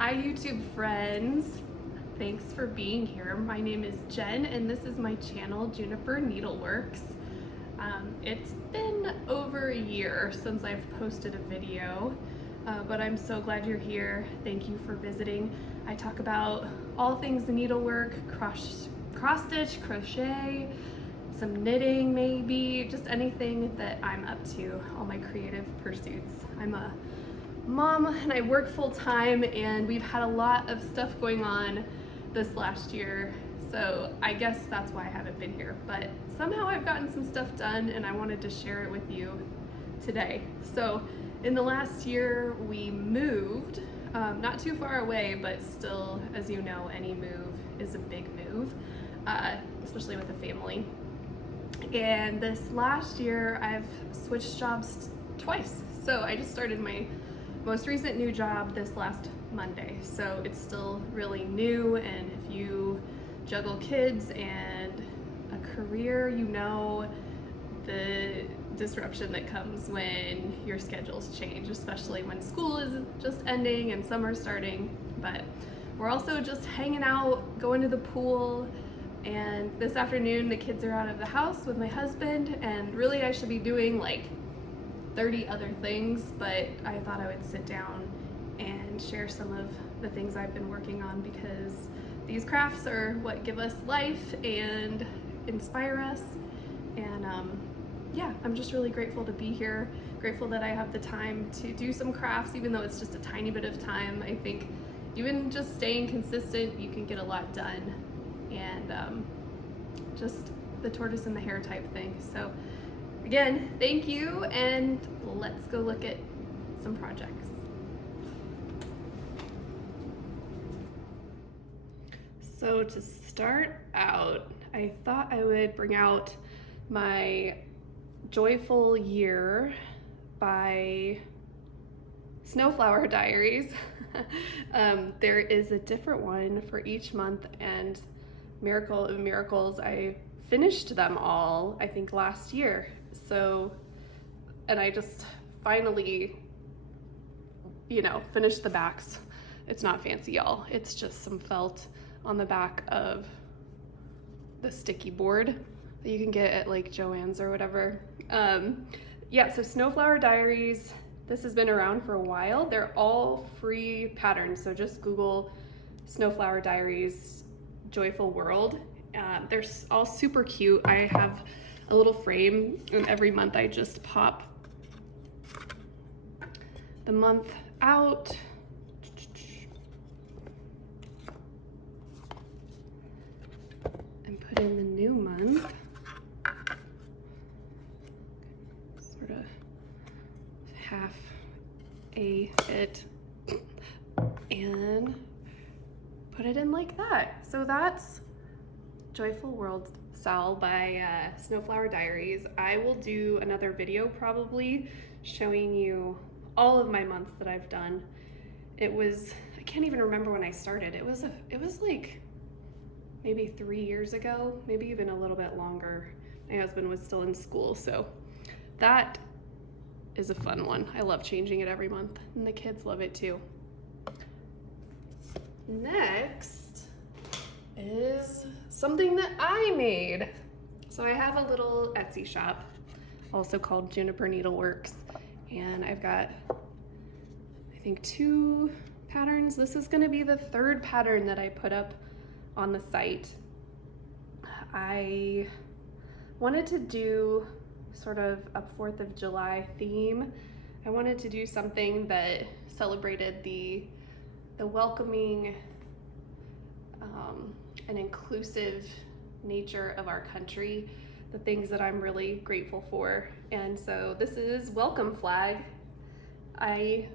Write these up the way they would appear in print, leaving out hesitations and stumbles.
Hi YouTube friends, thanks for being here. My name is Jen and this is my channel Juniper Needleworks. It's been over a year since I've posted a video, but I'm so glad you're here. Thank you for visiting. I talk about all things needlework, cross stitch, crochet, some knitting maybe, just anything that I'm up to, all my creative pursuits. I'm a mom and I work full time and we've had a lot of stuff going on this last year, so I guess that's why I haven't been here, but somehow I've gotten some stuff done and I wanted to share it with you today. So in the last year we moved, not too far away, but still, as you know, any move is a big move, especially with a family. And this last year I've switched jobs twice. So I just started my most recent new job this last Monday. So it's still really new, and if you juggle kids and a career, you know the disruption that comes when your schedules change, especially when school is just ending and summer starting. But we're also just hanging out, going to the pool, and this afternoon the kids are out of the house with my husband, and really I should be doing like 30 other things, but I thought I would sit down and share some of the things I've been working on, because these crafts are what give us life and inspire us. And yeah, I'm just really grateful to be here, grateful that I have the time to do some crafts, even though it's just a tiny bit of time. I think even just staying consistent, you can get a lot done, and just the tortoise and the hare type thing. So again, thank you, and let's go look at some projects. So to start out, I thought I would bring out my Joyful Year by Snowflower Diaries. There is a different one for each month, and miracle of miracles, I finished them all, I think, last year. So, and I just finally, finished the backs. It's not fancy, y'all. It's just some felt on the back of the sticky board that you can get at like Joann's or whatever. Yeah, so Snowflower Diaries, this has been around for a while. They're all free patterns, so just Google Snowflower Diaries Joyful World. They're all super cute. I have a little frame, and every month I just pop the month out. And put in the new month. Sort of half it and put it in like that. So that's Joyful World Sal by Snowflower Diaries. I will do another video probably showing you all of my months that I've done. It was, I can't even remember when I started. It was like maybe 3 years ago, maybe even a little bit longer. My husband was still in school, so that is a fun one. I love changing it every month, and the kids love it too. Next is something that I made. So I have a little Etsy shop, also called Juniper Needleworks, and I've got, I think, 2 patterns. This is gonna be the 3rd pattern that I put up on the site. I wanted to do sort of a 4th of July theme. I wanted to do something that celebrated the welcoming and inclusive nature of our country, the things that I'm really grateful for. And so this is Welcome Flag. I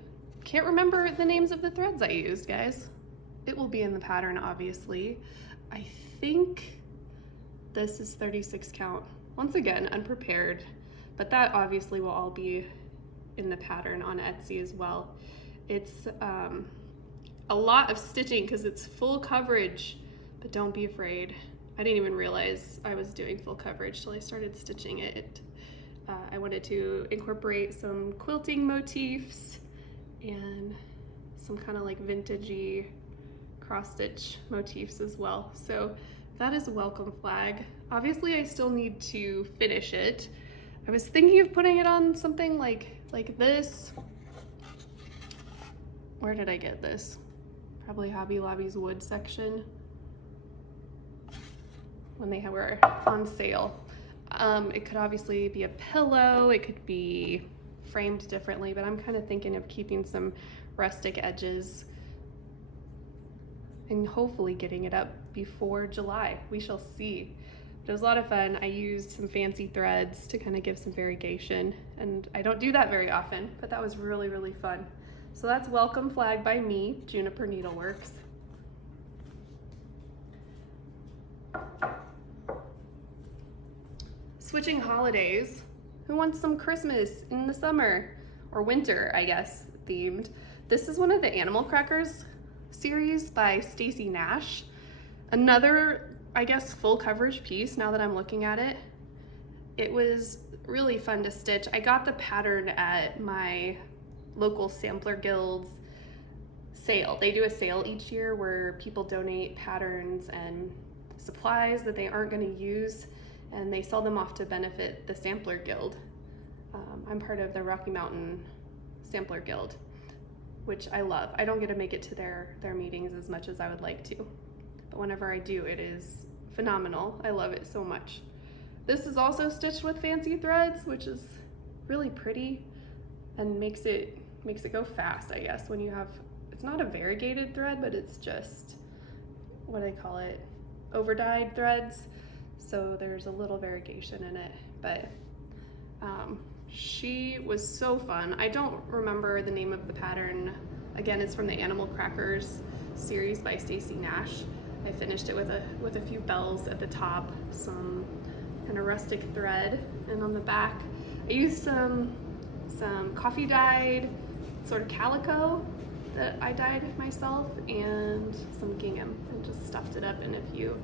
can't remember the names of the threads I used, guys. It will be in the pattern, obviously. I think this is 36 count. Once again, unprepared, but that obviously will all be in the pattern on Etsy as well. It's a lot of stitching because it's full coverage, but don't be afraid. I didn't even realize I was doing full coverage till I started stitching it. I wanted to incorporate some quilting motifs and some kind of like vintagey cross stitch motifs as well. So that is Welcome Flag. Obviously I still need to finish it. I was thinking of putting it on something like this. Where did I get this? Probably Hobby Lobby's wood section when they were on sale. It could obviously be a pillow, it could be framed differently, but I'm kind of thinking of keeping some rustic edges and hopefully getting it up before July. We shall see. But it was a lot of fun. I used some fancy threads to kind of give some variegation, and I don't do that very often, but that was really, really fun. So that's Welcome Flag by me, Juniper Needleworks. Switching holidays. Who wants some Christmas in the summer or winter, I guess, themed? This is one of the Animal Crackers series by Stacy Nash. Another, I guess, full coverage piece now that I'm looking at it. It was really fun to stitch. I got the pattern at my local Sampler Guild's sale. They do a sale each year where people donate patterns and supplies that they aren't going to use, and they sell them off to benefit the Sampler Guild. I'm part of the Rocky Mountain Sampler Guild, which I love. I don't get to make it to their meetings as much as I would like to, but whenever I do, it is phenomenal. I love it so much. This is also stitched with fancy threads, which is really pretty and makes it go fast, I guess, when you have, it's not a variegated thread, but it's just, what do I call it, over-dyed threads. So there's a little variegation in it, but she was so fun. I don't remember the name of the pattern. Again, it's from the Animal Crackers series by Stacy Nash. I finished it with a few bells at the top, some kind of rustic thread, and on the back I used some coffee dyed sort of calico that I dyed myself and some gingham, and just stuffed it up in a few.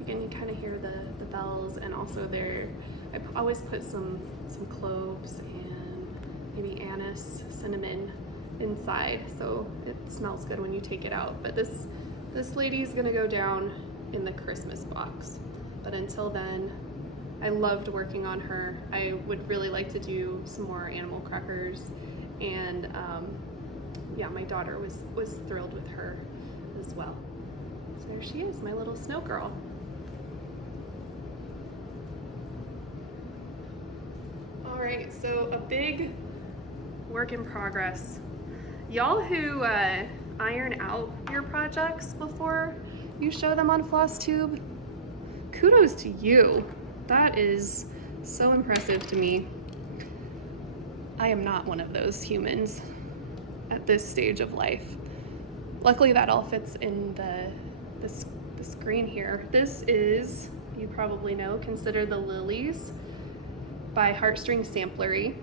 Again, you kind of hear the bells, and also I always put some cloves and maybe anise, cinnamon inside, so it smells good when you take it out. But this lady's gonna go down in the Christmas box. But until then, I loved working on her. I would really like to do some more Animal Crackers, and yeah, my daughter was thrilled with her as well. So there she is, my little snow girl. All right, so a big work in progress. Y'all who iron out your projects before you show them on Flosstube, kudos to you. That is so impressive to me. I am not one of those humans at this stage of life. Luckily that all fits in the screen here. This is, you probably know, consider the Lilies by Heartstrings Samplery.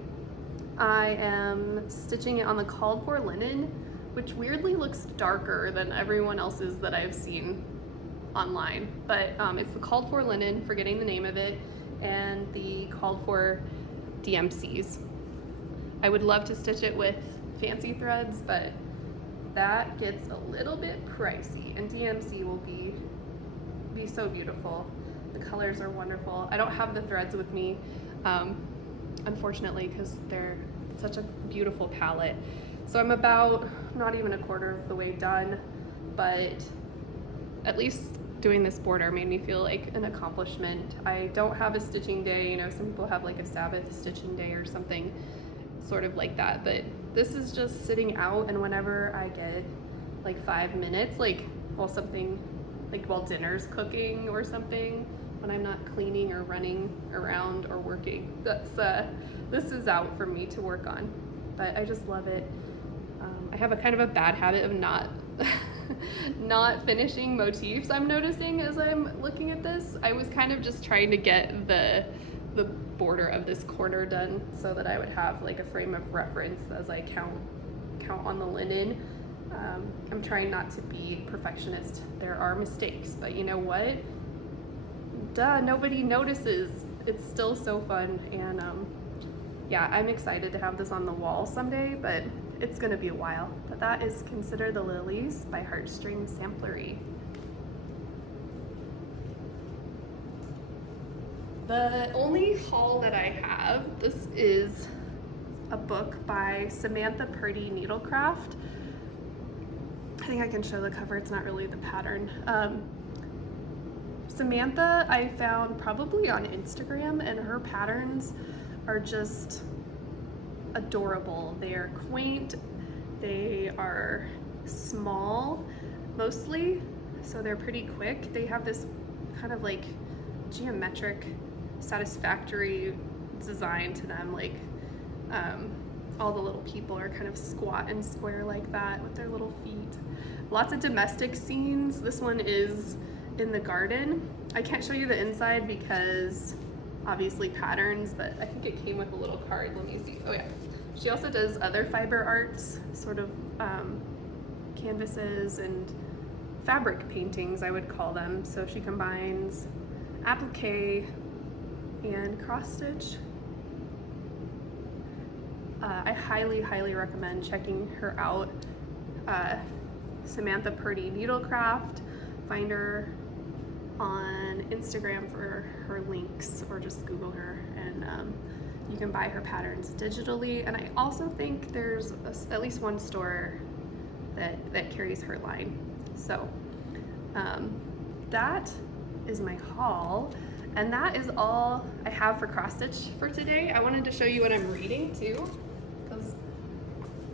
I am stitching it on the called for linen, which weirdly looks darker than everyone else's that I've seen online, but it's the called for linen, forgetting the name of it, and the called for DMCs. I would love to stitch it with fancy threads, but that gets a little bit pricey, and DMC will be so beautiful. The colors are wonderful. I don't have the threads with me, unfortunately, because they're such a beautiful palette. So I'm about not even a quarter of the way done, but at least doing this border made me feel like an accomplishment. I don't have a stitching day, you know, some people have like a Sabbath stitching day or something sort of like that, but this is just sitting out, and whenever I get like 5 minutes, like while dinner's cooking or something, when I'm not cleaning or running around or working, this is out for me to work on. But I just love it. I have a kind of a bad habit of not finishing motifs, I'm noticing as I'm looking at this. I was kind of just trying to get the border of this corner done so that I would have like a frame of reference as I count on the linen. I'm trying not to be perfectionist. There are mistakes, but you know what? Duh, nobody notices. It's still so fun, and yeah, I'm excited to have this on the wall someday, but it's gonna be a while, but that is Consider the Lilies by Heartstrings Samplery. The only haul that I have, this is a book by Samantha Purdy Needlecraft. I think I can show the cover, it's not really the pattern. Samantha I found probably on Instagram, and her patterns are just adorable. They are quaint, they are small mostly, so they're pretty quick. They have this kind of like geometric, satisfactory design to them, like all the little people are kind of squat and square like that with their little feet. Lots of domestic scenes. This one is in the garden. I can't show you the inside because obviously patterns, but I think it came with a little card. Let me see. Oh yeah. She also does other fiber arts, sort of canvases and fabric paintings, I would call them. So she combines applique and cross stitch. I highly recommend checking her out. Samantha Purdy Needlecraft. Find her on Instagram for her links, or just Google her, and you can buy her patterns digitally. And I also think there's at least one store that carries her line. So that is my haul, and that is all I have for cross stitch for today. I wanted to show you what I'm reading too, because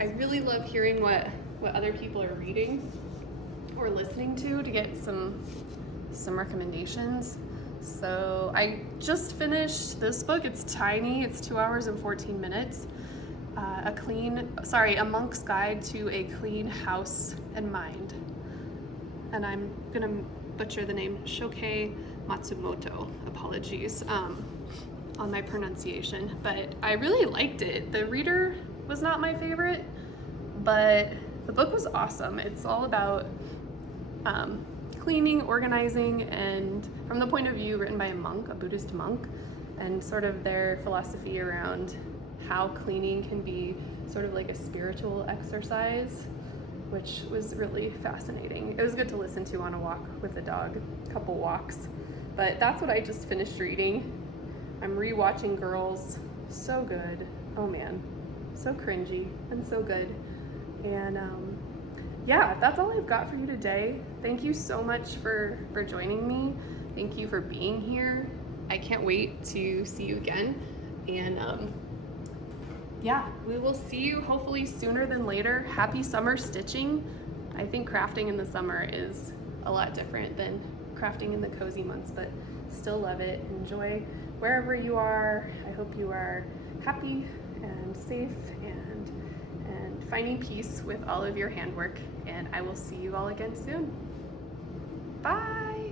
I really love hearing what other people are reading or listening to get some recommendations. So I just finished this book. It's tiny, it's 2 hours and 14 minutes. A monk's guide to a clean house and mind. And I'm gonna butcher the name, Shokei Matsumoto. Apologies on my pronunciation, but I really liked it. The reader was not my favorite, but the book was awesome. It's all about cleaning, organizing, and from the point of view written by a monk, a Buddhist monk, and sort of their philosophy around how cleaning can be sort of like a spiritual exercise, which was really fascinating. It was good to listen to on a walk with the dog, a couple walks. But that's what I just finished reading. I'm rewatching Girls, so good. Oh man, so cringy and so good. And yeah, that's all I've got for you today. Thank you so much for joining me. Thank you for being here. I can't wait to see you again. And yeah, we will see you hopefully sooner than later. Happy summer stitching. I think crafting in the summer is a lot different than crafting in the cozy months, but still love it. Enjoy wherever you are. I hope you are happy and safe and finding peace with all of your handwork, and I will see you all again soon. Bye.